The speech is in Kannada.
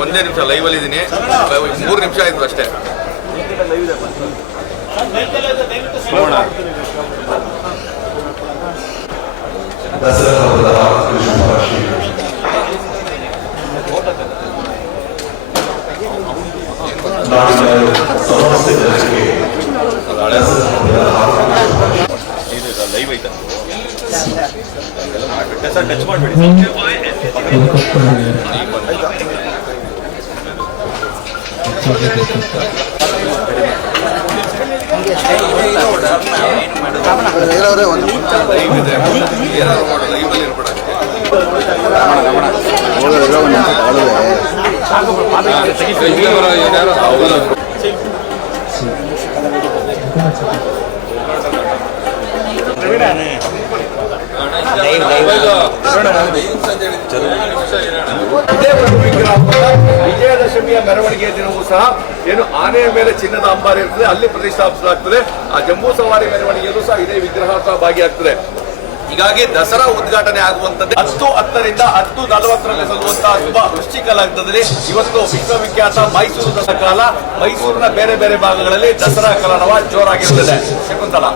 ಒಂದೇ ನಿಮಿಷ ಲೈವಲ್ಲಿ ಇದ್ದೀನಿ ಮೂರು ನಿಮಿಷ ಆಯ್ತು ಅಷ್ಟೇ. ಸಮಸ್ಯೆ ದಸರಾ ಹಬ್ಬದ ಹಾರ್ದಿಕ ಶುಭಾಶಯಗಳು ನಾಡಿನ ಸಮಸ್ತ ಟಚ್ ಮಾಡಬೇಡಿ ಲೈವ್ ಇದೆ ಏನಾದ್ರು ಮಾಡು ಲೈವಲ್ಲಿ ಇರ್ಬೇಡ ಯಾರು ವಿಜಯದಶಮಿಯ ಮೆರವಣಿಗೆಯ ದಿನವೂ ಸಹ ಏನು ಆನೆಯ ಮೇಲೆ ಚಿನ್ನದ ಅಂಬಾರಿ ಇರ್ತದೆ ಅಲ್ಲಿ ಪ್ರತಿಷ್ಠಾಪಿಸಲಾಗ್ತದೆ. ಆ ಜಂಬೂ ಸವಾರಿ ಮೆರವಣಿಗೆಯಲ್ಲೂ ಸಹ ಇದೇ ವಿಗ್ರಹ ಸಹ ಭಾಗಿಯಾಗ್ತದೆ. ಹೀಗಾಗಿ ದಸರಾ ಉದ್ಘಾಟನೆ ಆಗುವಂತದ್ದು ಹತ್ತು ಹತ್ತರಿಂದ ಹತ್ತು ನಲವತ್ತರಲ್ಲಿ ಸಲ್ಲುವಂತಹ ಶುಭ ವೃಶ್ಚಿಕ ಲಗ್ನದಲ್ಲಿ ಇವತ್ತು ವಿಶ್ವವಿಖ್ಯಾತ ಮೈಸೂರು ದಸರಾ ಕಾಲ. ಮೈಸೂರಿನ ಬೇರೆ ಬೇರೆ ಭಾಗಗಳಲ್ಲಿ ದಸರಾ ಕಲರವ ಜೋರಾಗಿರುತ್ತದೆ ಶಕುಂತಲಾ.